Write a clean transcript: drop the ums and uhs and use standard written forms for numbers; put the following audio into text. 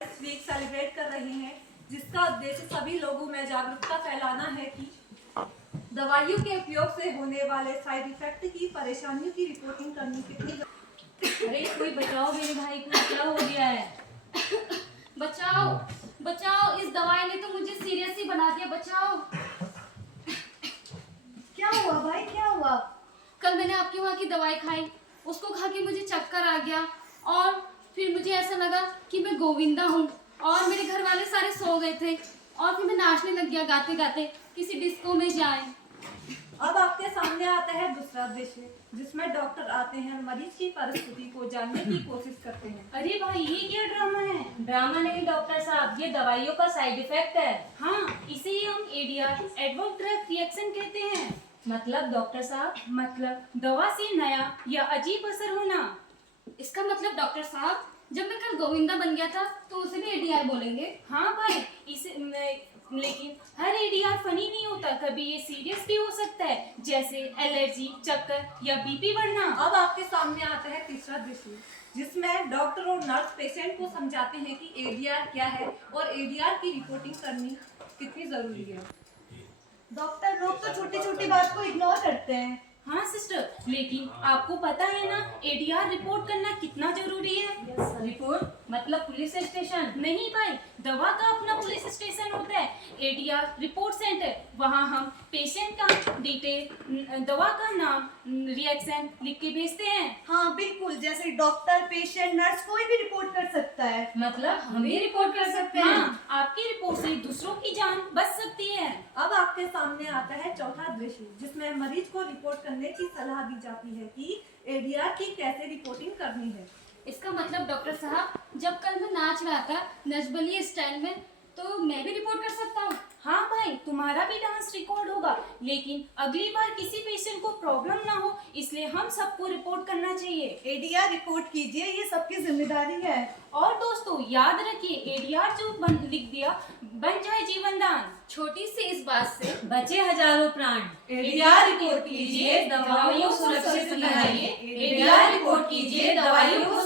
Week celebrate कर रहे हैं, जिसका उद्देश्य सभी लोगों में जागरूकता फैलाना है कि दवाइयों के उपयोग से होने वाले साइड इफेक्ट की परेशानियों की रिपोर्टिंग करनी कितनी। अरे कोई बचाओ मेरे भाई को, क्या हो गया है? बचाओ बचाओ, इस दवाई ने तो मुझे सीरियस ही बना दिया, बचाओ। क्या हुआ भाई, क्या हुआ? कल मैंने आपके वहाँ की दवाई खाई, उसको खा के मुझे चक्कर आ गया और फिर मुझे ऐसा लगा कि मैं गोविंदा हूँ और मेरे घर वाले सारे सो गए थे और फिर मैं नाचने लग गया गाते गाते, किसी डिस्को में जाए। अब आपके सामने आता है दूसरा दृश्य, जिसमें डॉक्टर आते हैं, मरीज की परिस्थिति को जानने की कोशिश करते हैं। अरे भाई, ये क्या ड्रामा है? ड्रामा नहीं डॉक्टर साहब, ये दवाइयों का साइड इफेक्ट है। हाँ, इसे ही हम एडीआर एडवर्स ड्रग रिएक्शन कहते हैं। मतलब डॉक्टर साहब? मतलब दवा से नया या अजीब असर होना। इसका मतलब डॉक्टर साहब, जब मैं कल गोविंदा बन गया था तो उसे भी एडीआर बोलेंगे? हाँ भाई, लेकिन हर एडीआर फनी नहीं होता, कभी ये सीरियस भी हो सकता है, जैसे एलर्जी, चक्कर या बीपी बढ़ना। अब आपके सामने आता है तीसरा दृश्य, जिसमें डॉक्टर और नर्स पेशेंट को समझाते हैं कि एडीआर क्या है और एडीआर की रिपोर्टिंग करनी कितनी जरूरी है। डॉक्टर लोग तो छोटी छोटी बात को इग्नोर करते हैं। हाँ सिस्टर, लेकिन आपको पता है ना एडीआर रिपोर्ट करना कितना जरूरी है? रिपोर्ट मतलब पुलिस स्टेशन? नहीं भाई, दवा का अपना पुलिस स्टेशन होता है, एडीआर रिपोर्ट सेंटर। वहाँ हम पेशेंट का डिटेल, दवा का नाम, रिएक्शन लिख के भेजते हैं। हाँ बिल्कुल, जैसे डॉक्टर, पेशेंट, नर्स कोई भी रिपोर्ट कर सकता है। मतलब हम भी रिपोर्ट कर सकते हैं? हाँ, आपकी रिपोर्ट से दूसरों की जान बच सकती है। अब आपके सामने आता है चौथा दृश्य, जिसमें मरीज को रिपोर्ट करने की सलाह दी जाती है कि एडीआर की कैसे रिपोर्टिंग करनी है। इसका मतलब डॉक्टर साहब, जब कल मैं नाच रहा था नजबली स्टाइल में, तो मैं भी रिपोर्ट कर सकता हूँ? हाँ भाई, तुम्हारा भी डांस रिकॉर्ड होगा, लेकिन अगली बार किसी पेशेंट को प्रॉब्लम ना हो, इसलिए हम सबको रिपोर्ट करना चाहिए। एडीआर रिपोर्ट कीजिए, ये सबकी जिम्मेदारी है। और दोस्तों याद रखिए, एडीआर जो लिख दिया बन जाए जीवन दान। छोटी सी इस बात से बचे हजारों प्राण। एडीआर रिपोर्ट कीजिए, दवाइयों को सुरक्षित बनाइए। एडीआर रिपोर्ट कीजिए, दवाइयों को